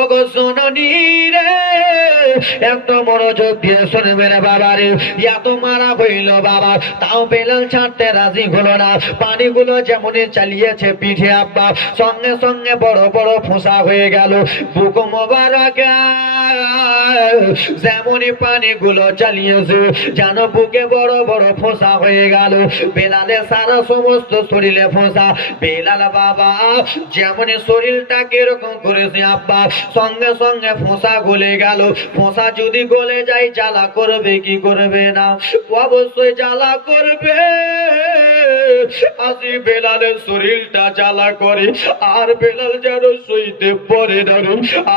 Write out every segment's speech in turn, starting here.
ওগো জননী রে এত মনোযোগ দিয়ে শুনবেন বাবা রে। এত মারা হইল বাবা, তাও বেলাল ছাড়তে রাজি হলো না। পানিগুলো যেমনই চালিয়েছে পিঠে আব্বা, সঙ্গে সঙ্গে বড় বড় ফোঁসা হয়ে গেল। বুক মোবারক যেমনই পানিগুলো চালিয়েছে যেন বুকে বড় বড় ফোঁসা হয়ে গেল। বেলালে সারা সমস্ত শরীরে ফোঁসা। বেলাল বাবা যেমনই শরীরটাকে এরকম করেছে আব্বা, সঙ্গে সঙ্গে ফোঁসা গলে গেল। ফোঁসা যদি গলে যায় জ্বালা করবে কি করবে না? অবশ্যই জ্বালা করবে। আজি বেলালের শরীরটা জ্বালা করে, আর বেলাল যেন সইতে পারে না,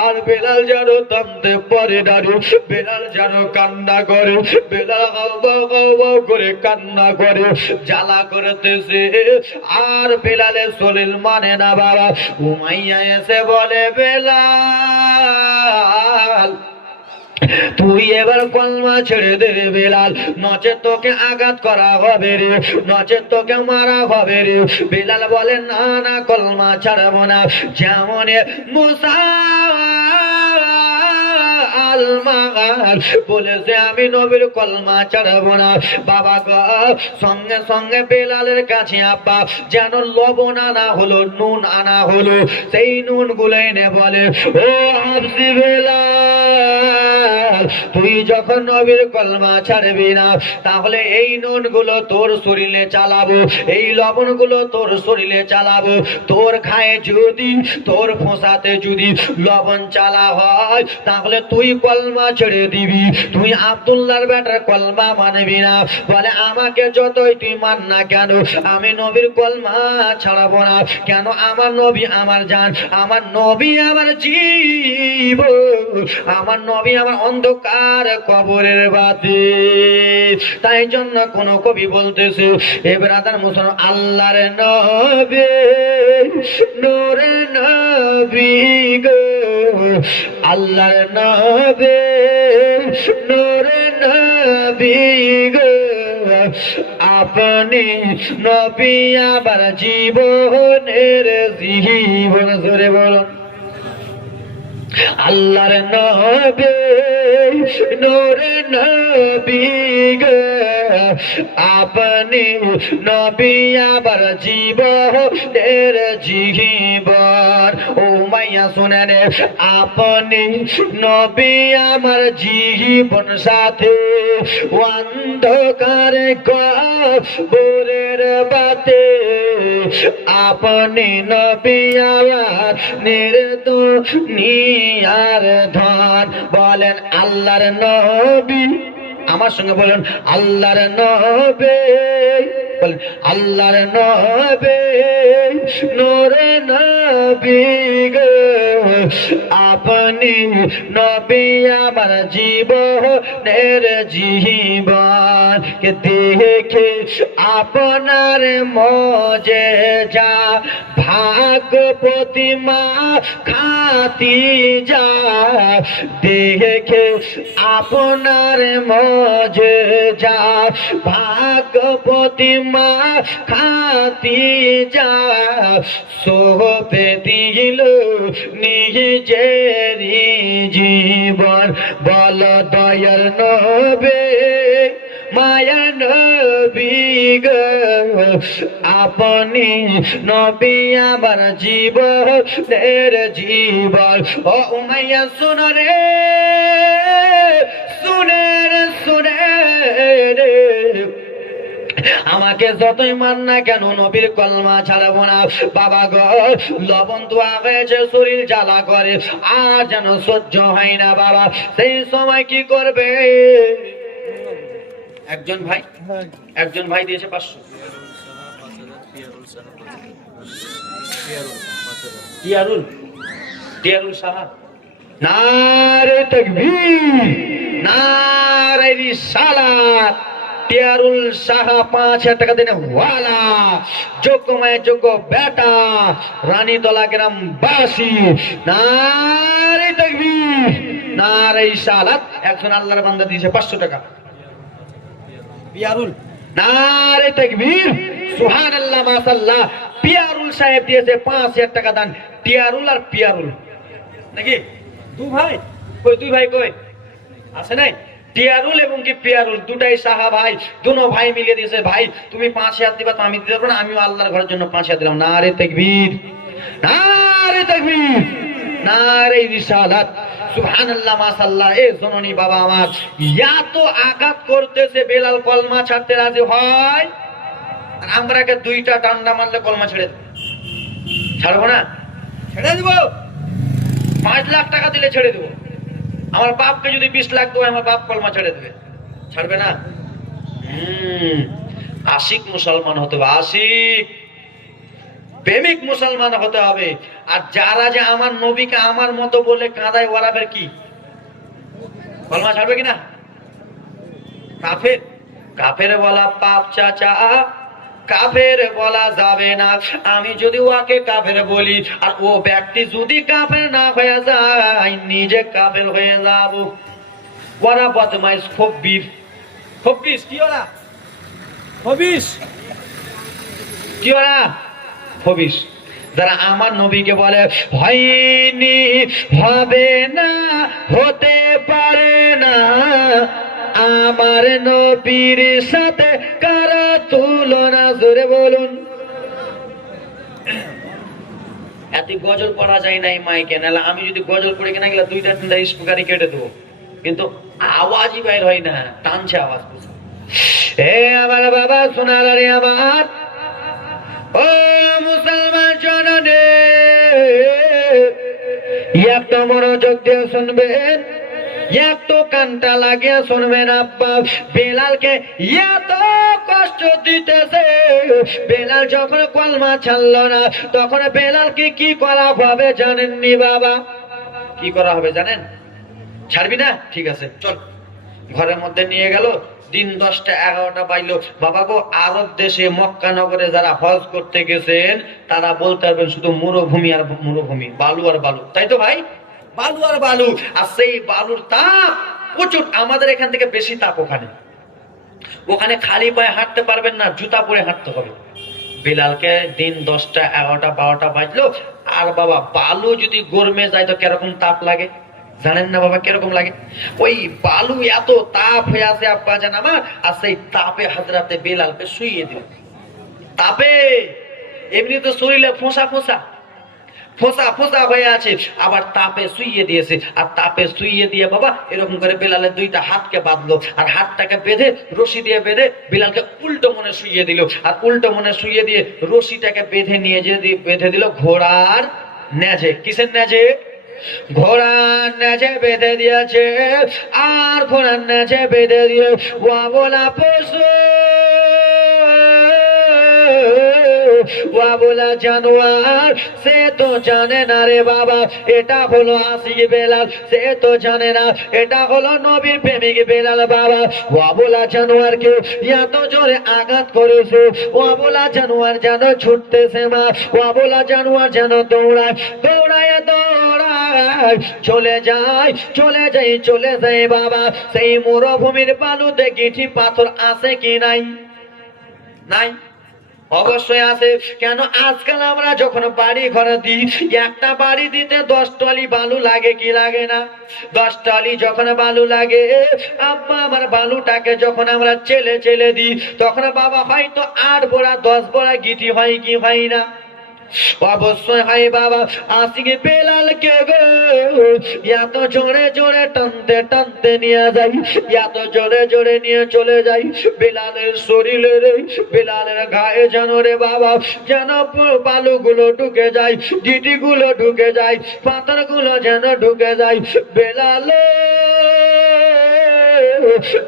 আর বেলাল যেন থামতে পারে না। বেলাল যেন কান্না করে, বেলাল গাও গাও করে কান্না করে, জ্বালা করতেছে। আর বেলালের শরীর মানে না বাবা। উমাইয়া এসে বলে বেলাল তুই এবার কলমা ছেড়ে দে রে বেলাল, নচেত তোকে আঘাত করা হবে রে, নচেত তোকে মারা হবে রে। বেলাল বলে না না, কলমা ছাড়বো না। যেমন মুসা বলেছে আমি নবীর কলমা ছাড়বো না বাবা গো। সঙ্গে সঙ্গে বেলালের কাছে আব্বা যেন লবণ আনা হলো, নুন আনা হলো। সেই নুন গুলো এনে বলে ও হাফসি বেলাল, তুই যখন নবীর কলমা ছাড়বি না তাহলে এই নুন গুলো তোর শরীরে চালাবো, এই লবণ গুলো তোর শরীরে চালাবো। তোর খায়ে যদি, তোর ফোঁসাতে যদি লবণ চালা হয় তাহলে তুই কলমা ছেড়ে দিবি, তুই আব্দুল্লাহর বেটার কলমা মানবি না। বলে আমাকে যতই তুই মান না কেন, আমি নবীর কলমা ছাড়াবো না। কেন? আমার নবী আমার জান, আমার নবী আমার জীব, আমার নবী আমার অন্ধকার কবরের বাতি। তাই জন্য কোন কবি বলতেছে এ ব্রাদার মুসলমান, আল্লাহর নবী নূরে নবী গো, আল্লাহর নবী নূরে নবী গো, আপনি নবী আবার জীবনের জীবন। জোরে বলুন আল্লাহর নবী নূরে নবী গো, আপনি নবী আবার জীবনের জীবন। ও মাইয়া শুনেন, আপনি নবী আমার জীবন সাথে, অন্ধকার কবরের বাতে, আপনি নবী আমার নির্দুনিয়ার ধন। বলেন আল্লাহর নবী, আমার সঙ্গে বলেন আল্লাহর নবী, বলেন আল্লাহর নবী নূরে নবী গো, আপনি নবী আমার জীবনের জীবন। কে দেখে আপনার মজেজা, ভাগবতী মা খাতি যা, দেখে আপনার মজেজা, ভাগবতী মা খাতি যা, সোহবে দিল নিজেরই জীবন। বল দয়ার নবী মায়ার নবী গো, আপনি নবী আমার জীবনের জীবন। ও উমাইয়া শুনো রে, শুনে রে, শুনে রে, আমাকে যতই মান না কেন নবীর কলমা ছাড়বো না বাবা গো। লবণ দোয়া হয়েছে, শরীর জ্বালা করে, আর যেন সহ্য হয় না বাবা। সেই সময় কি করবে? একজন ভাই দিয়েছে 500। টিয়ারুল সাহা। নারে তাকবীর, নারে রিসালাত। টিয়ারুল সাহা 5000 টাকা দেনে ওয়ালা, যোগ্য মায়ের যোগ্য বেটা, রানীতলা গ্রাম বাসী। নারে তাকবীর, নারে রিসালাত। একজন আল্লাহর বান্দা দিয়েছে 500 টাকা। পিয়ারুল, নারে তাকবীর, সুবহানাল্লাহ, মাশাআল্লাহ। পিয়ারুল সাহেব দিয়েছে 5000 টাকা দান। টিয়ারুল আর পিয়ারুল নাকি দু ভাই কই, দুই ভাই কই আছে নাই? টিয়ারুল এবং কি পিয়ারুল দুটাই সাহা ভাই, দুনো ভাই মিলিয়ে দিয়েছে, ভাই তুমি 5,000 দিবা তো আমি দিতে পারবো না, আমিও আল্লাহর ঘরের জন্য 5,000 দিলাম। নারে তাকবীর, নারে তাকবীর, নারে রিসালাত, সুবহানাল্লাহ, মাশাআল্লাহ। এ জননী বাবা আমার এত আঘাত করতেছে, বেলাল কলমা ছাড়তে রাজি হয়, আর আমরাকে দুইটা ডান্ডা মারলে কলমা ছেড়ে দেব। ছাড়বো না? ছেড়ে দেবো। 5 লাখ টাকা দিলে ছেড়ে দেবো। আমার বাপকে যদি 20 লাখ দেবো, আমার বাপ কলমা ছেড়ে দেবে। ছাড়বে না? আশিক মুসলমান হতে হবে, আশিক প্রেমিক মুসলমান হতে হবে। আর যারা যে আমার নবীকে আমার মতো বলে কাঁদায়, ওরা ফের কি কলমা ছাড়বে কিনা? কাফের, কাফের বলা পাপ চাচা, কাফের বলা যাবে না। আমি যদি ওকে কাফের বলি আর ও ব্যক্তি যদি কাফের না হয়ে যায়, নিজে কাফের হয়ে যাব। ওরা বদমাইশ, খব্বির, খব্বিস কি ওরা, খবিস কি ওরা, খবিস। যারা আমার নবীকে বলে হয়নি, হবে না, হতে পারে না, আমার নবীর সাথে কারা তুলনা, জোরে বলুন। এত গজল পড়া যায় নাই মাইকে, নাহলে আমি যদি গজল পড়ে কিনা গেলে 2টা-3টা স্পিকারই কেটে দেবো, কিন্তু আওয়াজই বাইর হয় না, টানছে আওয়াজ। হে আমার বাবা সোনারে আমার, ও মুসলমান জননে, এত মনোযোগ দিয়ে শুনবেন, এত কানটা লাগিয়ে শুনবেন। আব্বা বেলালকে এত কষ্ট দিতেছে, বেলাল যখন কলমা ছাড়লো না, তখন বেলালকে কি করা হবে জানেননি বাবা? কি করা হবে জানেন? ছাড়বি না? ঠিক আছে চল। ঘরের মধ্যে নিয়ে গেল, দিন 10টা 11টা বাইলো। বাবা গো, আরব দেশে মক্কা নগরে যারা হজ করতে গেছেন তারা বলতে পারবেন শুধু মরুভূমি আর মরুভূমি, বালু আর বালু, তাই তো ভাই? বালু আর বালু। আর সেই বালুর তাপ প্রচুর, আমাদের এখান থেকে বেশি তাপ ওখানে। ওখানে খালি পায়ে হাঁটতে পারবেন না, জুতা পরে হাঁটতে হবে। বেলালকে দিন 10টা 11টা 12টা বাজলো, আর বাবা বালু যদি গরমে যায় তো কিরকম তাপ লাগে জানেন না বাবা? কিরকম লাগে? ওই বালু এত তাপ হয়ে আছে আব্বা জান আমার, আর সেই তাপে হাজরাতে বেলালকে শুইয়ে দিল। তাপে এমনি তো শরীরে ফোঁসা ফোঁসা ফোঁসা ফোঁসা হয়ে আছে, আবার তাপে শুইয়ে দিয়েছে। আর তাপে শুইয়ে দিয়ে বাবা এরকম করে বেলালের 2টা হাতকে বাঁধলো, আর হাতটাকে বেঁধে রশি দিয়ে বেঁধে বেলালকে উল্টো মনে শুইয়ে দিল। আর উল্টো মনে শুইয়ে দিয়ে রশিটাকে বেঁধে নিয়ে যে বেঁধে দিল ঘোড়ার নেজে। কিসের নেজে? ঘোড়ার নেজে বেঁধে দিয়েছে। আর ঘোড়ার নেজে বেঁধে দিয়ে ওয়া বলা পশু, ওয়া বলা জানোয়ার, সে তো জানে না রে বাবা এটা হলো আশিক বেলাল, সে তো জানে না এটা হলো নবীর প্রেমিক বেলাল বাবা। ওয়া বলা জানোয়ারকে এত জোরে আঘাত করেছে, ওয়া বলা জানোয়ার যেন ছুটতেছে মা, ওয়া বলা জানোয়ার যেন দৌড়ায় দৌড়ায় দৌড়ায়, চলে যায় চলে যায় চলে যায় বাবা সেই মরুভূমির বালুতে। গিঠি পাথর আছে কি নাই? নাই, অবশ্যই আছে। কেন? আজকাল আমরা যখন বাড়ি ঘরে দিই, একটা বাড়ি দিতে 10 টলি বালু লাগে কি লাগে না? 10 টলি যখন বালু লাগে, আব্বা আমার বালুটাকে যখন আমরা চেলে চেলে দিই, তখন বাবা হয়তো 8 বোড়া 10 বোড়া গিটি হয় কি হয় না? অবশ্যই হয় বাবা। আশিক বেলালকে গো এত জোরে জোরে টানতে টানতে নিয়ে যাই, এত জোরে জোরে নিয়ে চলে যাই বেলালের শরীরে রে, বেলালের গায়ে যেন রে বাবা যেন বালুগুলো ঢুকে যায়, গিটিগুলো ঢুকে যায়, পাথরগুলো যেন ঢুকে যায়। বেলাল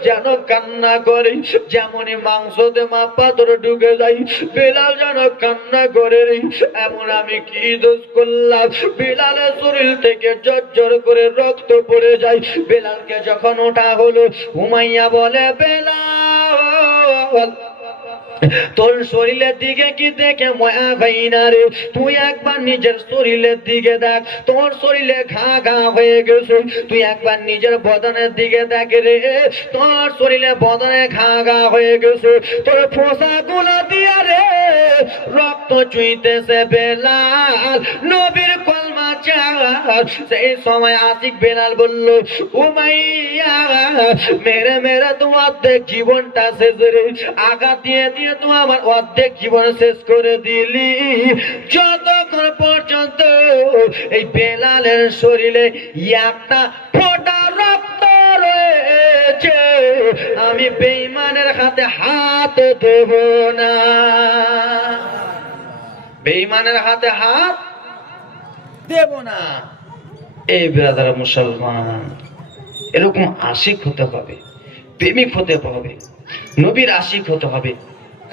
যেন কান্না করে, যেমনই মাংসতে মা পাথর ঢুকে যায়, বেলাল যেন কান্না করে রে, এমন আমি কি দোষ করলাম? বেলালের শরীর থেকে ঝরঝর করে রক্ত পড়ে যায়। বেলালকে যখন ওঠা হলো, উমাইয়া বলে বেলাল তোর শরীরের দিকে কি দেখে মায়া ভাই না রে? তুই একবার নিজের শরীরের দিকে দেখ, তোর শরীরে ঘা ঘা হয়ে গেছে। তুই একবার নিজের বদনের দিকে দেখ রে, তোর শরীরে বদনে ঘা ঘা হয়ে গেছে। তোর ফোঁসা গুলো দিয়া রে রক্ত চুইতেছে। বেলাল নবীর কলমা বাচ্চা। সেই সময় আশিক বেলাল বলল, উমাইয়া মেরে মেরে তোমার অর্ধেক জীবনটা শেষ রে, আঘাত দিয়ে দিয়ে তুমি আমার অর্ধেক জীবন শেষ করে দিলি। যতক্ষণ পর্যন্ত এই বেলালের শরীরে একটা ফোঁটা রক্ত রয়েছে, আমি বেঈমানের হাতে হাত দেব না। বেঈমানের হাতে হাত দেব না। এই ব্রাদার মুসলমান, এরকম আশিক হতে হবে, প্রেমিক হতে হবে, নবীর আশিক হতে হবে।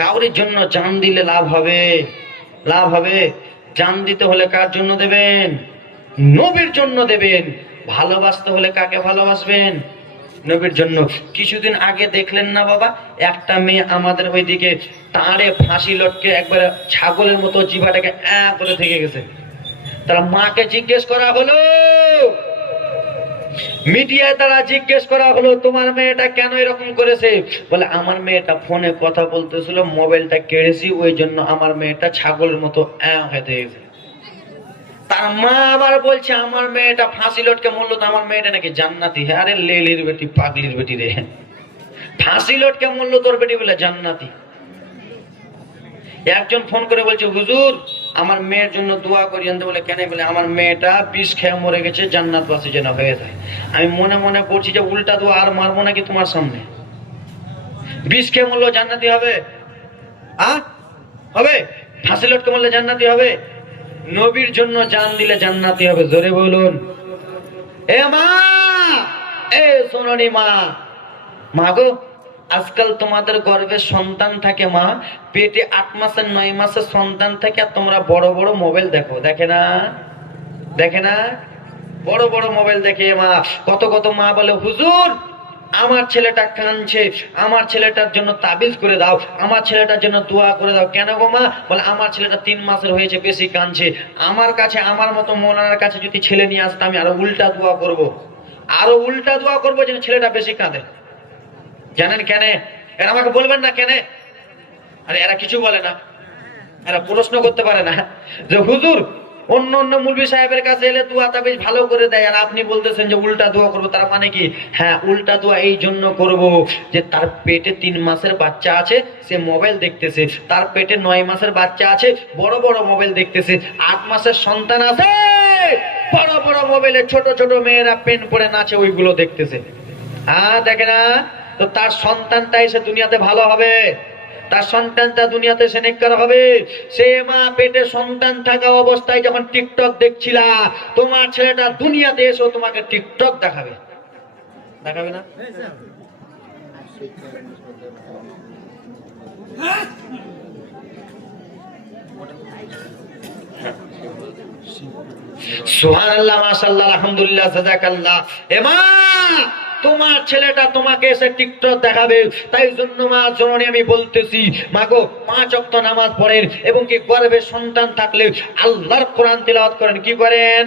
কাউরির জন্য জান দিলে লাভ হবে, লাভ হবে। জান দিতে হলে কার জন্য দেবেন? নবীর জন্য দেবেন। ভালোবাসতে হলে কাকে ভালোবাসবেন? নবীর জন্য। কিছুদিন আগে দেখলেন না বাবা, একটা মেয়ে আমাদের ওইদিকে তারে ফাঁসি লটকে একবারে ছাগলের মতো জিভাটাকে করে থেকে গেছে। তারা মাকে জিজ্ঞেস করা হলো, মিডিয়ায় তারা জিজ্ঞেস করা হলো, তোমার মেয়েটা কেন এরকম করেছে? বলে আমার মেয়েটা ফোনে কথা বলতেছিল, মোবাইলটা কেড়েছি, ওই জন্য আমার মেয়েটা ছাগলের মতো হয়ে গেছে। তার মা আবার বলছে আমার মেয়েটা ফাঁসি লটকে মরলো, তো আমার মেয়েটা নাকি জান্নাতি। হ্যাঁ রে লেলির বেটি, পাগলির বেটি রে, ফাঁসি লটকে মরলো তোর বেটি বলে জান্নাতি। একজন ফোন করে বলছে, হুজুর আমার মেয়ের জন্য দোয়া করিয়েন। বলে কেন? বলে আমার মেয়েটা বিষ খেয়ে মরে গেছে, জান্নাতবাসী যেন হয়ে যায়। আমি মনে মনে করছি যে উল্টা দোয়া আর মারবো নাকি তোমার সামনে। বিষ খেয়ে মরলো জান্নাতি হবে? হবে? ফাঁসি লটকে মরলে জান্নাতি হবে? নবীর জন্য জান দিলে জান্নাতি হবে। জোরে বলুন। এ মা, এ সোনানি মা, মা গো, আজকাল তোমাদের গর্ভে সন্তান থাকে মা, পেটে 8 মাসের 9 মাসের সন্তান থাকে, আর তোমরা বড় বড় মোবাইল দেখো। দেখে না? দেখে না? বড় বড় মোবাইল দেখে মা। কত কত মা বলে, হুজুর আমার ছেলেটা কাঁদছে, আমার ছেলেটার জন্য তাবিজ করে দাও, আমার ছেলেটার জন্য দোয়া করে দাও। কেন গো মা? বলে আমার ছেলেটা 3 মাসের হয়েছে, বেশি কাঁদছে। আমার কাছে, আমার মতো মৌলানার কাছে যদি ছেলে নিয়ে আসতো, আমি আরো উল্টা দোয়া করব, আরো উল্টা দোয়া করবো যেন ছেলেটা বেশি কাঁদে। জানেন কেন? এরা আমাকে বলবেন না কেন? আরে এরা কিছু বলে না, এরা প্রশ্ন করতে পারে না যে হুজুর অন্য অন্য মুলবি সাহেবের কাছে এলে দোয়া তাবিজ ভালো করে দেয়, আর আপনি বলতেছেন যে উল্টা দোয়া করবো। তার মানে কি? হ্যাঁ, উল্টা দোয়া এই জন্য করব যে তার পেটে 3 মাসের বাচ্চা আছে, সে মোবাইল দেখতেছে। তার পেটে 9 মাসের বাচ্চা আছে, বড় বড় মোবাইল দেখতেছে। 8 মাসের সন্তান আছে, বড় বড় মোবাইলে ছোট ছোট মেয়েরা পেন পরে নাচে, ওইগুলো দেখতেছে। দেখে না? তো তার সন্তানটা এসে দুনিয়াতে ভালো হবে, তার সন্তানটা দুনিয়াতে সে নেককার হবে। সে মা পেটে সন্তান থাকা অবস্থায় যখন টিকটক দেখছিলা, তোমার ছেলেটা দুনিয়াতে এসে তোমাকে টিকটক দেখাবে, দেখাবে না? সুবহানাল্লাহ, মাশাআল্লাহ, আলহামদুলিল্লাহ, জাযাকাল্লাহ। এ মা, তোমার ছেলেটা তোমাকে এসে টিকটক দেখাবে। তাই জন্য মা জননী আমি বলতেছি, মা গো, 5 ওয়াক্ত নামাজ পড়েন, এবং কি গর্ভে সন্তান থাকলে আল্লাহর কোরআন তিলাওয়াত করেন। কি করেন?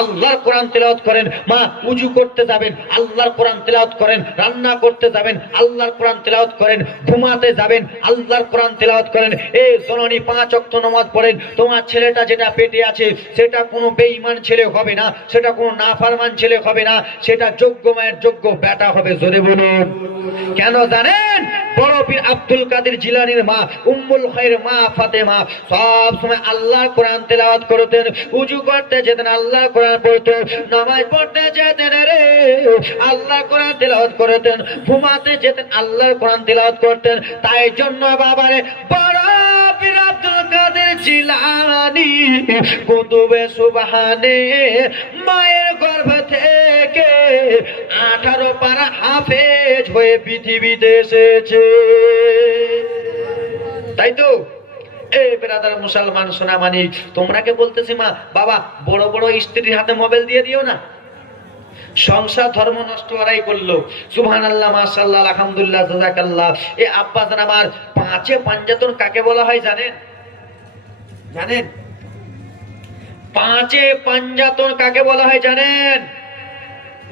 আল্লাহর কোরআন তেলাওয়াত করেন। মা উজু করতে যাবেন, আল্লাহর কোরআন তেলাওয়াত করেন। রান্না করতে যাবেন, আল্লাহর কোরআন তেলাওয়াত করেন। ঘুমাতে যাবেন, আল্লাহর কোরআন তেলাওয়াত করেন। এই জননী 5 ওয়াক্ত নামাজ পড়েন। তোমার ছেলেটা যেটা পেটে আছে, সেটা কোনো বেঈমান ছেলে হবে না, সেটা কোনো নাফরমান ছেলে হবে না, সেটা যোগ্য মায়ের যোগ্য বেটা হবে। জোরে বলুন। কেন জানেন? বড় পীর আব্দুল কাদের জিলানীর মা উম্মুল খায়র মা ফাতেমা সব সময় আল্লাহর কোরআন তেলাওয়াত করতেন। উজু করতে যেতেন, আল্লাহর কোরআন পড়তেন। নামাজ পড়তে যেতেন, রে আল্লাহর কোরআন তেলাওয়াত করতেন। ঘুমাতে যেতেন, আল্লাহর কোরআন তেলাওয়াত করতেন। তাই জন্য বাবারে বড় পীর আব্দুল কাদের জিলানী কুতুবে সুবহানে মায়ের গর্ভ থেকে 18 পারা হাফেজ হয়ে পৃথিবীতে এসেছে। তাই তো? এই ব্রাদার মুসলমান সোনামানি, তোমরাকে বলতেছি মা বাবা, বড় বড় স্ত্রীর হাতে মোবাইল দিয়ে দিও না। সংসার ধর্ম নষ্ট ওরাই করলো। সুবহানাল্লাহ, মাশাআল্লাহ, আলহামদুলিল্লাহ, জাযাকাল্লাহ। এ আব্বাজান আমার, 5 পাঞ্জাতন কাকে বলা হয় জানেন? জানেন? 5 পাঞ্জাতন কাকে বলা হয় জানেন?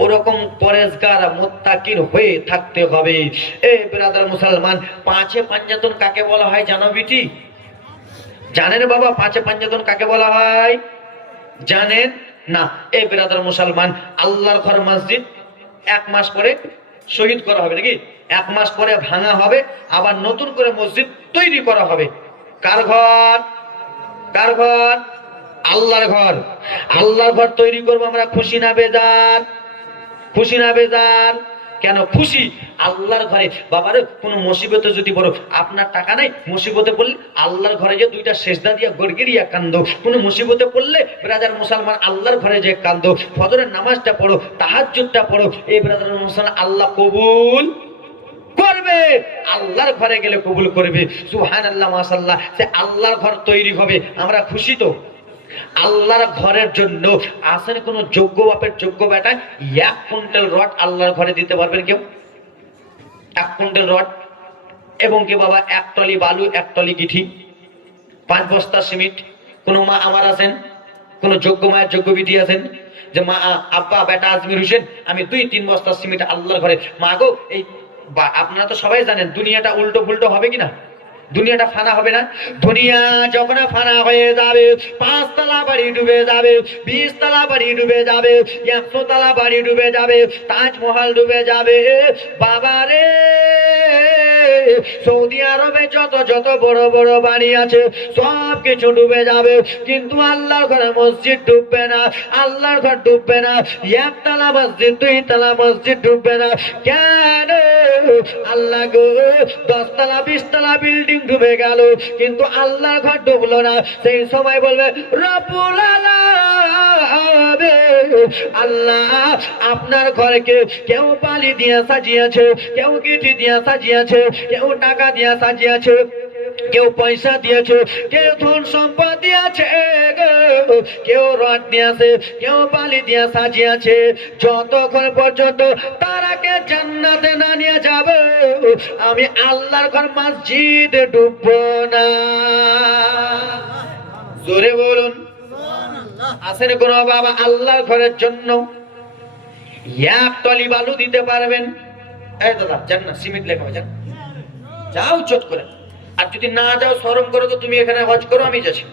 ওরকম পরেজগার মুত্তাকির হয়ে থাকতে হবে। এই ব্রাদার মুসলমান, 5 পাঞ্জাতন কাকে বলা হয় জানো বিটি? জানেন বাবা 5 পাঞ্জাতন কাকে বলা হয়? জানেন? না, এই ব্রাদার মুসলমান, আল্লাহর ঘর মসজিদ 1 মাস পরে শহীদ করা হবে নাকি, 1 মাস পরে ভাঙা হবে, আবার নতুন করে মসজিদ তৈরি করা হবে। কার ঘর? কার ঘর? আল্লাহর ঘর। আল্লাহর ঘর তৈরি করবো আমরা, খুশি না বেজার? খুশি না বেজার? কেন খুশি? আল্লাহর ঘরে বাবারে কোনো মুসিবতে যদি বড়, আপনার টাকা নাই, মুসিবতে পড়লে আল্লাহর ঘরে যে 2টা সেজদা দিয়া গড়গড়িয়া কান্দো। কোনো মুসিবতে পড়লে ব্রাদার মুসলমান আল্লাহর ঘরে যে কান্দো, ফজরের নামাজটা পড়ো, তাহাজ্জুদটা পড়ো, এই ব্রাদার মুসলমান আল্লাহ কবুল করবে। আল্লাহর ঘরে গেলে কবুল করবে। সুবহানাল্লাহ, মাশাআল্লাহ। সে আল্লাহর ঘর তৈরি হবে, আমরা খুশি তো? আল্লাহর ঘরের জন্য আসেন কোন যোগ্য বাপের যোগ্য বেটা 1 কুইন্টাল রড আল্লাহর ঘরে দিতে পারবেন কেউ? 1 কুইন্টাল রড এবং কি বাবা 1 টলি বালু, 1 টলি গিঠি, 5 বস্তা সিমেন্ট। কোন মা আমার আছেন, কোন যোগ্য মায়ের যোগ্য বিটি আছেন যে মা, আব্বা বেটা আজমির হোসেন, আমি 2-3 বস্তা সিমেন্ট আল্লাহর ঘরে। মা গো, এই আপনারা তো সবাই জানেন দুনিয়াটা উল্টো পুল্টো হবে কিনা, দুনিয়াটা ফানা হবে না? দুনিয়া যখন ফানা হয়ে যাবে, 5 তলা বাড়ি ডুবে যাবে, 20 তলা বাড়ি ডুবে যাবে, 100 তলা বাড়ি ডুবে যাবে, তাজমহল ডুবে যাবে বাবারে। সৌদি আরবে যত যত বড় বড় বাড়ি আছে সব কিছু ডুবে যাবে, কিন্তু আল্লাহর ঘরে মসজিদ ডুববে না, আল্লাহর ঘর ডুববে না। 1 তলা মসজিদ, 2 তলা মসজিদ ডুববে না। কেন? আল্লাহ গো, 10 তলা 20 তলা বিল্ডিং ডুবে গেল, কিন্তু আল্লাহর ঘর ডুবলো না। সেই সময় বলবে রব্বুল আলামিন, আল্লাহ আপনার ঘরকে কেউ বালি দিয়ে সাজিয়েছে, কেউ গিটি দিয়ে সাজিয়েছে, কেউ টাকা দিয়ে সাজিয়েছে, কেউ পয়সা দিয়েছে, কেউ ধন সম্পদ দিয়েছে, কেউ রড দিয়েছে, কেউ বালি দিয়ে সাজিয়েছে। যতক্ষণ পর্যন্ত তারাকে জান্নাতে না নিয়ে যাবে, আমি আল্লাহর ঘর মসজিদে ডুববো না। জোরে বলুন। আসেন কোন বাবা আল্লাহর ঘরের জন্য 1 টলি বালু দিতে পারবেন? এই দাদা যান না, সিমেন্ট লেখা যান, যাও চট করে। আর যদি না যাও, শরম করো তো তুমি এখানে হজ করো, আমি যাচ্ছি।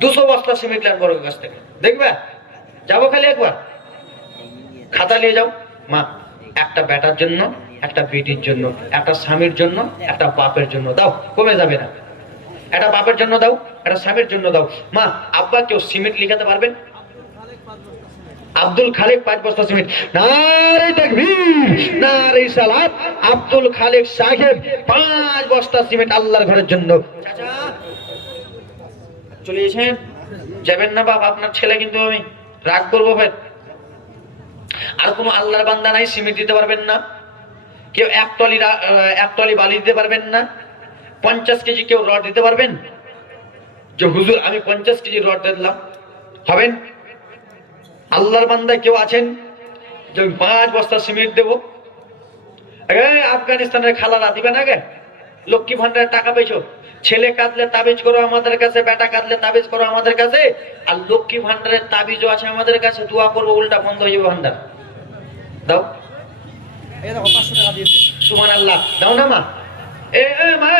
200 বস্তা সিমেন্ট লেন বড় কাছ থেকে, দেখবে? যাবো খালি একবার, খাতা নিয়ে যাও। মা, একটা বেটার জন্য, একটা বেটির জন্য, একটা স্বামীর জন্য, একটা বাপের জন্য দাও, কমে যাবে না। একটা বাপের জন্য দাও, একটা স্বামীর জন্য দাও। মা, আব্বা কেউ সিমেন্ট লিখাতে পারবেন? আব্দুল খালেক 5 বস্তা সিমেন্ট। নারে তাকবীর, নারে সালাত। আব্দুল খালেক সাহেব 5 বস্তা সিমেন্ট আল্লাহর ঘরের জন্য। চাচা চলে এসেছেন, যাবেন না বাবা, আপনার ছেলে কিন্তু আমি রাগ করবো ভাই। আর কোন আল্লাহর বান্দা নাই সিমেন্ট দিতে পারবেন না? কেউ 1 টলি বালি দিতে পারবেন না? 50 কেজি কেউ রড দিতে পারবেন? যে হুজুর আমি 50 কেজি রড দিলাম, হবেন? আল্লাহর বান্দা কেউ আছেন যে 5 বস্তা সিমেন্ট দেবো? আফগানিস্তানের খালারা দিবেন আগে? লক্ষ্মী ভান্ডারের টাকা পেয়েছো, ছেলে কাঁদলে তাবিজ করো আমাদের কাছে, বেটা কাঁদলে তাবিজ করো আমাদের কাছে, আর লক্ষ্মী ভান্ডারের তাবিজও আছে আমাদের কাছে, দোয়া করবো উল্টা বন্ধ হয়ে যাবে ভান্ডার। দাও, সুবহানাল্লাহ, দাও না মা। মা,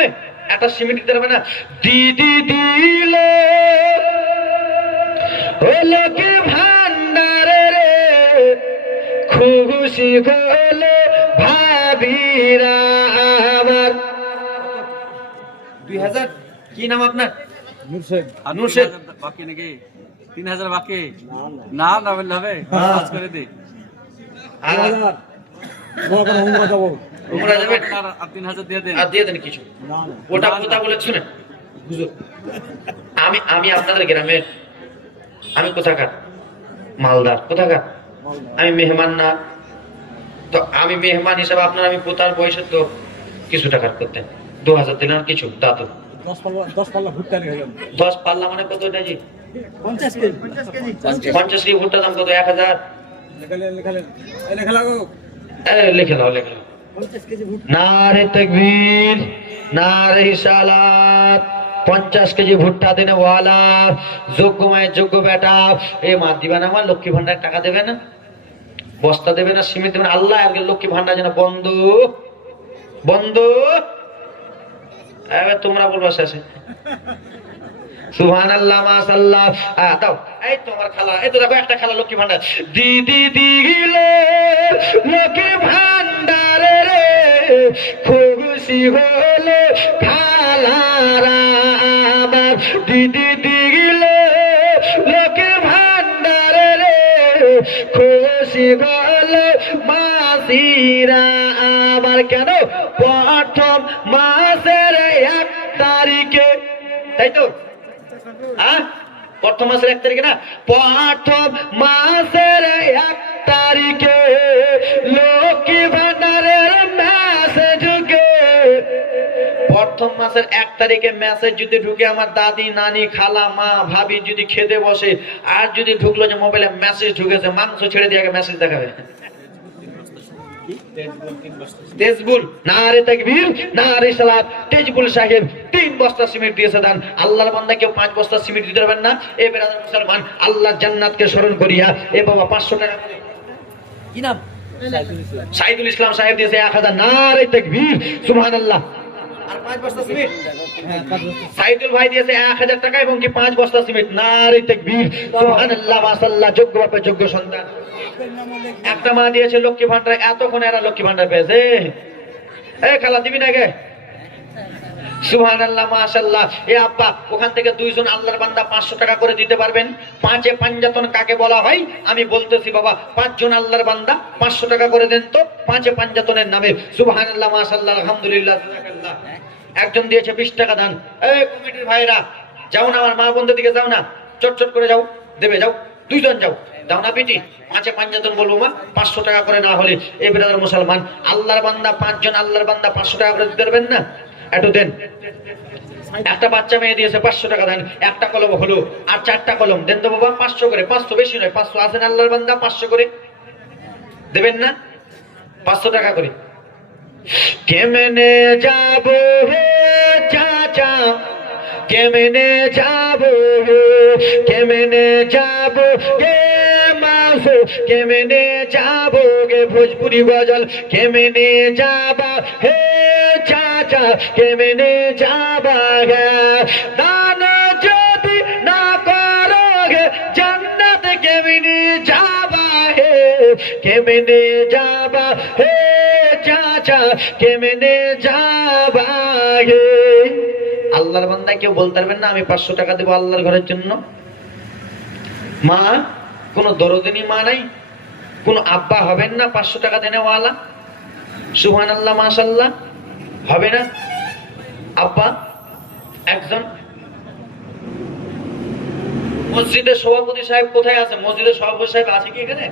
একটা সিমেন্ট দিতে পারবে না? দিদি দিল লক্ষ্মী ভান্ডারে রে, খুশি হলো ভাবিরা আমার। 2000 কি নাম আপনার? নুরশেদ। বাকি নাকি 3000 বাকি? না না বললে হবে, কাজ করে দে। উমরা যাবেন? আর 3000 দিয়ে দেন। আর দিয়ে দেন কিছু। ওটা কথা বলে শুনেন হুজুর, আমি আপনাদের গ্রামের, আমি কোথাকার? মালদার। কোথাকার? আমি মেহমান না তো, আমি মেহমান হিসাবে আপনার, আমি পোতার বয়সে তো কিছু টাকার করতেন। 2000 দিলাম কিছু দাদু। 10 পাল্লা ভুট্টা নিয়ে গেলাম। 10 পাল্লা মানে কত এটা জি? 50 কেজি। 50 কেজি ভুট্টার দাম কত? 1000। লিখে দাও, লিখে দাও। 50 কেজি ভুট্টা। নারে তাকবীর, নারে সালাত। 50 কেজি ভুট্টা দেনে ওয়ালা, যোগ্য মায়ের যোগ্য বেটা। এ মা দিবে না, আমার লক্ষ্মী ভান্ডার টাকা দেবে না, বস্তা দেবে না, সিমেন্ট দেবে না? আল্লাহ আগে লক্ষ্মী ভান্ডার যেন বন্ধ বন্ধ। এবার তোমরা বলবা শেষে সুবহানাল্লাহ মাশাআল্লাহ। দাও এই তোমার খালা, এই তো দেখো একটা খালা লক্ষ্মী ভান্ডার। দিদি দিলে লক্ষ্মী ভান্ডারে রে, খুশি হলে খালারা আমার। দিদি দিলে লক্ষ্মী ভান্ডারে রে, খুশি হলে মাসিরা আমার। কেন? প্রথম মাসের 1 তারিখে, তাই তো? প্রথম মাসের 1 তারিখে না, প্রথম মাসের 1 তারিখে লক্ষ্মী ভান্ডারের মেসেজ ঢুকে। প্রথম মাসের 1 তারিখে মেসেজ যদি ঢুকে, আমার দাদি নানি খালা মা ভাবি যদি খেতে বসে, আর যদি ঢুকলো যে মোবাইলে মেসেজ ঢুকেছে, মাংস ছেড়ে দিয়ে আগে মেসেজ দেখাবে। তেজবুল, নারে তাকবীর, নারে সালাত। তেজবুল সাহেব 3 বস্তা সিমেন্ট দিয়েছে দান। আল্লাহর বান্দা কেউ 5 বস্তা সিমেন্ট দিতে পারবেন না? এ বেরাদার মুসলমান, আল্লাহ জান্নাতকে স্মরণ করিয়া এ বাবা 500 টাকা কি নাম? সাইদুল ইসলাম সাহেব দিয়েছে 1000। নারে তাকবীর, সুবহানাল্লাহ। আর 5 বস্তা সিমেন্ট সাইদুল ভাই দিয়েছে 1000 টাকা এবং কি 5 বস্তা সিমেন্ট। নারে তাকবীর, সুবহানাল্লাহ মাশাআল্লাহ। যোগ্য বাপের যোগ্য সন্তান। একটা মা দিয়েছে লক্ষ্মী ভান্ডার, এতক্ষণ এরা লক্ষ্মী ভান্ডার পেয়েছে। এই খালা দিবি না গে? সুবহানাল্লাহ মাশাআল্লাহ। এ আব্বা, ওখান থেকে 2 জন আল্লাহর বান্দা 500 টাকা করে দিতে পারবেন? 5 পাঞ্জাতন কাকে বলা হয় আমি বলতেছি বাবা। 5 জন আল্লাহর বান্দা 500 টাকা করে দেন তো 5 পাঞ্জাতনের নামে। সুবহানাল্লাহ মাশাআল্লাহ, আলহামদুলিল্লাহ, জাযাকাল্লাহ। একজন দিয়েছে 20 টাকা দান। এই কমিটির ভাইরা যাও না, আমার মা বোনদের দিকে যাও না, চট চট করে যাও, দেবে যাও। 2 জন যাও, দাও না পিটি। 5 পাঞ্জাতন বলবো মা, 500 টাকা করে না হলে। এই ব্রাদার মুসলমান, আল্লাহর বান্দা 5 জন আল্লাহর বান্দা 500 টাকা করে দিতে পারবেন না? একটু দেন। একটা বাচ্চা মেয়ে দিয়েছে 500 টাকা দেন। একটা কলম হলো, আর 4টা কলম দেন তো বাবা, 500 করে। 500 বেশি নয়, 500 আছেন আল্লাহর বান্দা, 500 করে দেবেন না? 500 টাকা করে। কেমনে যাবো হে চাচা, কেমনে যাবো হে, কেমনে যাবো হে মাসো, কেমনে যাবো গে ভোজপুরি গজল। কেমনে যাবা হে চাচা, কেমনে যাবা গে, দান যদি না করো গে জান্নাত কেমনে যাবা হে, কেমনে যাবা হে চাচা, কেমনে যাবা হে। আল্লাহর বান্দা কেউ বলতে পারবেন না আমি 500 টাকা দেবো আল্লাহর ঘরের জন্য? মা, কোন দরদিনী মা নাই? কোন আব্বা হবেন না 500 টাকা দেনেওয়ালা? সুবহানাল্লাহ মাশাআল্লাহ, হবে না? আব্বা একজন। মসজিদের সভাপতি সাহেব কোথায় আছে? মসজিদের সভাপতি সাহেব আছে কি এখানে?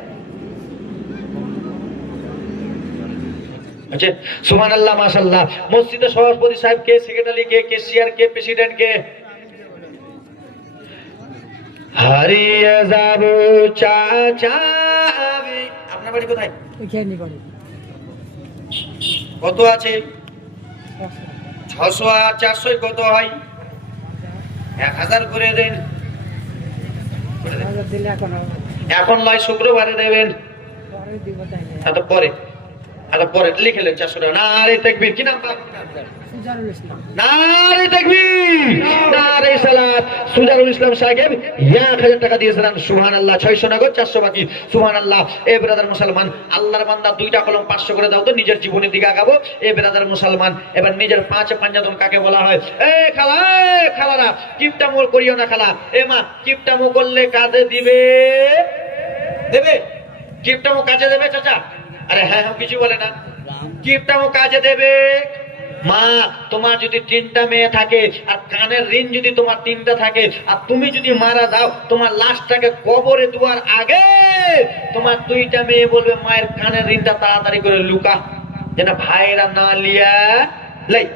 আচ্ছা, সুবহানাল্লাহ মাশাআল্লাহ। মসজিদের সভাপতি সাহেব কে, সেক্রেটারি কে, কেশিয়ার কে, প্রেসিডেন্ট কে? হারিয়ে যাব চাচা আমি। আপনার বাড়ি কোথায়? এখানে বাড়ি। কত আছে? 600 আর 400 কত হয়? 1000 করে দেন। দিলে এখন নয়, শুক্রবারে দেবেন। পরে দিব তাইলে। আচ্ছা পরে, আচ্ছা পরে লিখলেন 400 টাকা। নারে তাকবীর। কি নাম? সুজারুল ইসলাম। নারে তাকবীর, নারে সালাত। সুজারুল ইসলাম সাহেব 1000 টাকা দিয়েছিলেন। সুবহানাল্লাহ। 600 নগদ, 400 বাকি। সুবহানাল্লাহ। এ ব্রাদার মুসলমান, আল্লাহর বান্দা 2টা কলম 500 করে দাও তো, নিজের জীবনের দিকে আগাবো। এ ব্রাদার মুসলমান, এবার নিজের 5 পাঞ্জাতন কাকে বলা হয়? এ খালা, এ খালারা কিপটামো করিও না খালা। এ মা, কিপটামো করলে কাজে দিবে? দেবে? কিপটামো কাজে দেবে চাচা? আরে হ্যাঁ হ্যাঁ কিছু বলে না। কিপটামো কাজে দেবে? মা, তোমার যদি 3টা মেয়ে থাকে আর কানের ঋণ যদি তোমার 3টা থাকে, আর তুমি যদি মারা যাও, তোমার লাশটাকে কবরে দেওয়ার আগে তোমার 2টা মেয়ে বলবে মায়ের কানের ঋণটা তাড়াতাড়ি করে লুকা, যেন ভাইরা না লিয়া লাই।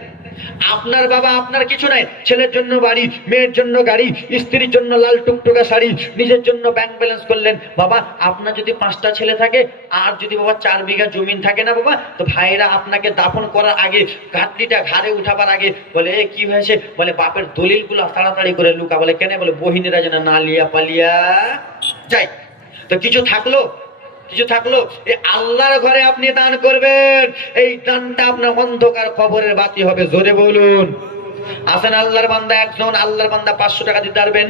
আপনার বাবা আপনার কিছু নাই, ছেলের জন্য বাড়ি, মেয়ের জন্য গাড়ি, স্ত্রীর জন্য লাল টুকটুকা শাড়ি, নিজের জন্য ব্যাংক ব্যালেন্স করলেন। বাবা আপনার যদি 5টা ছেলে থাকে আর যদি বাবা 4 বিঘা জমিন থাকে না বাবা, তো ভাইরা আপনাকে দাফন করার আগে, ঘাটলিটা ঘাড়ে উঠাবার আগে বলে এ কি হয়েছে? বলে বাপের দলিলগুলো তাড়াতাড়ি করে লুকা। বলে কেন? বলে বহিনীরা যেন না লিয়া পালিয়া যাই। তো কিছু থাকলো, কিছু থাকলো এই আল্লাহর ঘরে আপনি দান করবেন, এই দানটা আপনার অন্ধকার কবরের বাতি হবে। জোরে বলুন আসেন আল্লাহর বান্দা একজন, আল্লাহর বান্দা 500 টাকা দিতে পারবেন?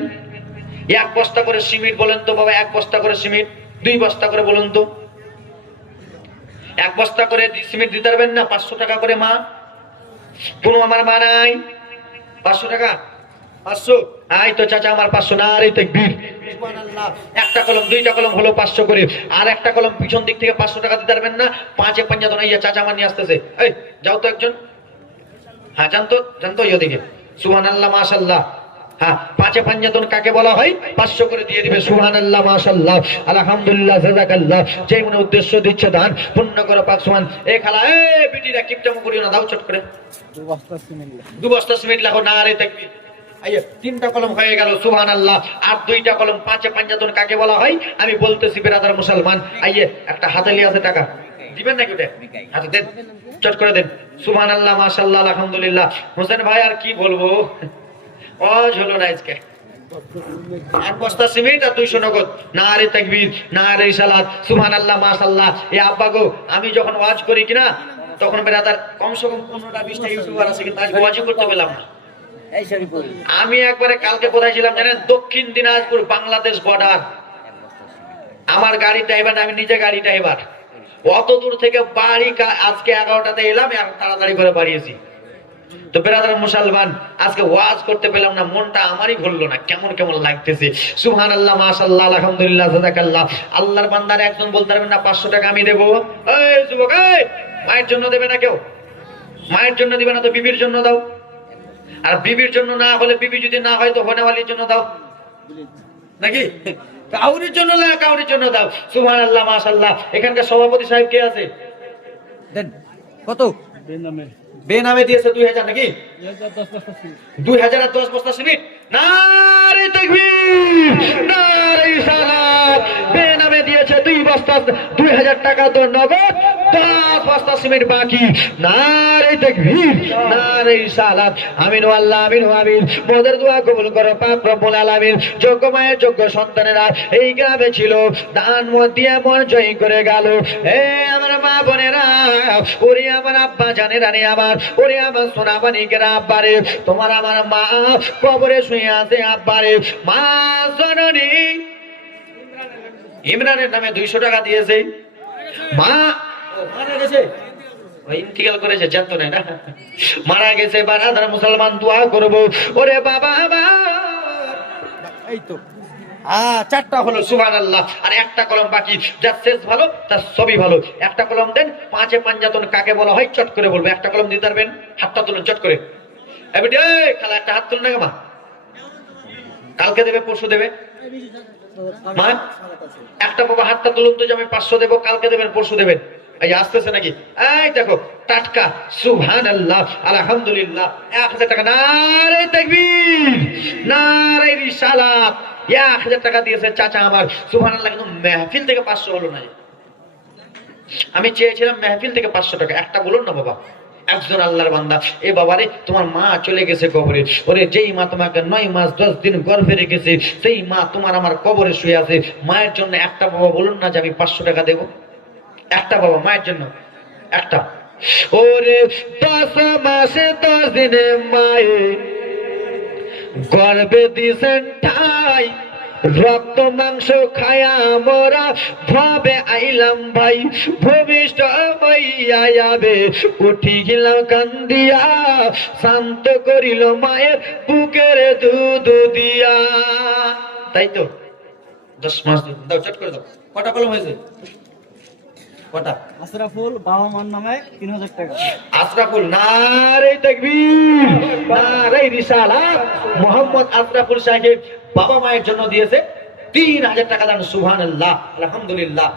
এক বস্তা করে সিমেন্ট বলেন তো বাবা, এক বস্তা করে সিমেন্ট, 2 বস্তা করে বলুন তো, এক বস্তা করে সিমেন্ট দিতে পারবেন না? 500 টাকা করে মা, কোনো আমার মা নাই? 500 টাকা, 500, আই তো চাচা আমার 500 না, আর এই তাকবীর, সুবহানাল্লাহ। একটা কলম, 2টা কলম হলো 500 করে, আর একটা কলম পিছন দিক থেকে 500 টাকা দিতে পারবেন না? 5 5 জন ইয়া চাচা আমার নিয়ে আসতেছে, এই যাও তো একজন, হ্যাঁ জানতো জানতো ইয়ে দিকে, সুবহানাল্লাহ মাশাআল্লাহ। হ্যাঁ 5 5 জন কাকে বলা হয়? 500 করে দিয়ে দিবে, সুবহানাল্লাহ মাশাআল্লাহ আলহামদুলিল্লাহ জাযাকাল্লাহ। যেই মনে উদ্দেশ্য দিচ্ছে দান পূর্ণ করো পাক সুবহান। এই খালা, এই বিটিরা কিপটামো করিও না, দাও চট করে 2 বস্তা সিমেন্ট লাখো, না রে তাকবীর। আইয়া 3টা কলম হয়ে গেল, সুবহানাল্লাহ। আর 2টা কলম, 5 5 জন কাকে বলা হয়? আমি বলতেছি বিরাদার মুসলমান, আইয়ে একটা হাতেলি আছে টাকা দিবেন নাকি? ওটা হাতে দেন, চট করে দেন, সুবহানাল্লাহ মাশাআল্লাহ আলহামদুলিল্লাহ। হোসেন ভাই আর কি বলবো, আজ হলো না আজকে। 1 বস্তা সিমেন্ট আর 200 নগদ, নারে তাকবীর, নারে সালাত, সুবহানাল্লাহ মাশাআল্লাহ। এ আব্বা গো, আমি যখন ওয়াজ করি কিনা তখন বেরাদার কমসে কম 15টা 20টা ইউটিউবার আছে, কিন্তু আজ ওয়াজই করতে পেলাম না। আমি একবারে কালকে কোথায় ছিলাম জানেন? দক্ষিণ দিনাজপুর, বাংলাদেশ বর্ডার। আমার গাড়ি ড্রাইভার, আমি নিজে গাড়ি ড্রাইভার, অত দূর থেকে বাড়ি আজকে 11টাতে এলাম, তাড়াতাড়ি করে বাড়িয়েছি। তো বেরাদার মুসলমান, আজকে ওয়াজ করতে পেলাম না, মনটা আমারই ভরলো না, কেমন কেমন লাগতেছে। সুবহানাল্লাহ মাশাআল্লাহ আলহামদুলিল্লাহ জাযাকাল্লাহ। আল্লাহর বান্দার একজন বলতে পারবেন না 500 টাকা আমি দেবো? এই যুবক, এই মায়ের জন্য দেবে না কেউ? মায়ের জন্য দিবে না তো বিবির জন্য দাও। আর বিবির জন্য না হলে, বিবি যদি না হয় তো হনেওয়ালির জন্য দাও নাকি? কাউরির জন্য না, কাউরির জন্য দাও। সুবহানাল্লাহ মাশাআল্লাহ। এখানকার সভাপতি সাহেব কে আছে? দেন কত বেনামে দিয়েছে? 2000 নাকি? 2000 আর 10 বস্তা সিমেন্ট, নারে তাকবীর, নারে সালাত। বেনামে দিয়েছে 2 বস্তা, 2000 টাকা তো নগদ, 10 বস্তা সিমেন্ট বাকি, নারে তাকবীর, নারে সালাত। আমিন আল্লাহ, আমিন আমিন। মোদের দোয়া কবুল করো পাক রব্বুল আলামিন। যোগ্য মায়ের যোগ্য সন্তানেরা এই গ্রামে ছিল, দান মন দিয়ে মন জয় করে গেল। এ আমার মা বোনেরা, ওরে আমার আব্বা জানেরা, নে আমার, ওরে আমার সোনা মানিকেরা, আব্বারে তোমার আমার মা কবরে শুয়ে আছে, আব্বারে মা জননী ইমরানের নামে 200 টাকা দিয়েছে। মা মারা গেছে, ইন্তিকাল করেছে, জানতো না, মারা গেছে। বারাদার মুসলমান, দোয়া করবো, ওরে বাবা, এই তো 4টা হলো, সুবহানাল্লাহ। আর একটা কলম বাকি, যার শেষ ভালো তার সবই ভালো। একটা কলম দেন, 5 5 জন কাকে বলা হয় চট করে বলবো। একটা কলম দিতে পারবেন? হাতটা তুলুন চট করে। এই খালা একটা হাত তুলুন না মা, কালকে দেবে পরশু দেবে মা? একটা বাবা হাতটা তুলুন তো, যে আমি 500 দেবো, কালকে দেবেন পরশু দেবেন। এই আসতেছে নাকি? এই দেখো টাটকা, সুবহানাল্লাহ আলহামদুলিল্লাহ। 1000 টাকা, নারে তাকবীর, নারে রিসালাত। 1000 টাকা দিয়েছে চাচা আমার, সুবহানাল্লাহ। কিন্তু মেহফিল থেকে 500 হলো না। আমি চেয়েছিলাম মেহফিল থেকে 500 টাকা। একটা বলুন না বাবা, একজন আল্লাহর বান্দা, এ বাবারে তোমার মা চলে গেছে কবরে, ওরে যেই মা তোমাকে 9 মাস 10 দিন গর্ভে রেখেছে, সেই মা তোমার আমার কবরে শুয়ে আছে। মায়ের জন্য একটা বাবা বলুন না যে আমি 500 টাকা দেবো? একটা বাবা মায়ের জন্য একটা। ওরে 10 মাসে 10 দিনে মায়ে গর্ভে দিছেন ঠাই, রক্ত মাংস খায়া মোরা ভাবে আইলাম ভাই, ভূমিষ্ঠ হইয়া যাবে, উঠি গেলাম কান্দিয়া, শান্ত করিল মায়ের বুকের দুধ দিয়া। তাই তো 10 মাস দাও, চট করে দাও। কটা কলম হয়েছে? কটা? আশরাফুল বাবা মার নামে 3000 টাকা। আশরাফুল, নারে তাকবীর, নারে রিসালাত। মোহাম্মদ আশরাফুল সাহেব বাবা মায়ের জন্য দিয়েছে 3000 টাকা দান, সুবহানাল্লাহ আলহামদুলিল্লাহ।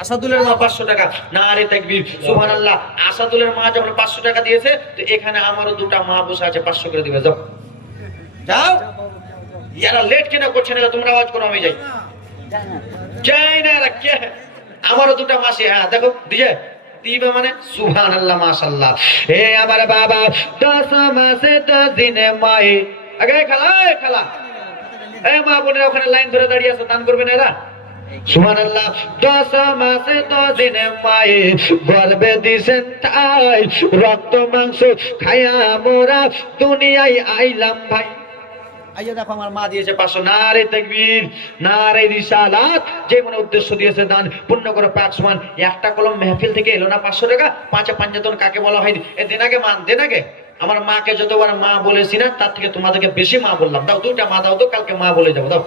আসাদুলের মা 500 টাকা, নারে তাকবীর, সুবহানাল্লাহ। আসাদুলের মা যখন 500 টাকা দিয়েছে, তো এখানে আমারও 2টা মা বসে আছে, 500 করে দিবে। যাও যাও, ইয়ারা লেট কেন করছে না? তোমরা আওয়াজ করো, আমি যাই। যাই না রাখে, আমারও 2টা মাসি। হ্যাঁ দেখো দিছে, দিবে মানে, সুবহানাল্লাহ মাশাআল্লাহ। হে আমার বাবা 10 মাসে 10 দিনে মায়ে, আগে খালা, এই খালা, এই মা বোনেরা ওখানে লাইন ধরে দাঁড়িয়ে আছে, দান করবে না এরা? সুবহানাল্লাহ। 10 মাসে 10 দিনে মায়ে গর্ভে দিছেন ঠাই, রক্ত মাংস খায়া মোরা দুনিয়ায় আইলাম ভাই। আইয়া দেখো আমার মা দিয়েছে 500। নারে তাকবীর, নারে রিসালাত। যে মনে উদ্দেশ্য দিয়েছে দান পূর্ণ করে পাক সমান। একটা কলম মেহফিল থেকে এলো না 500 টাকা, পাঁচে পাঞ্জাতন কাকে বলা হয়? এ দেন আগে মান, দেন আগে। আমার মাকে যতবার মা বলেছি না, তার থেকে তোমাদেরকে বেশি মা বললাম। দাও 2টা মা দাও তো, কালকে মা বলে যাবো, দাও।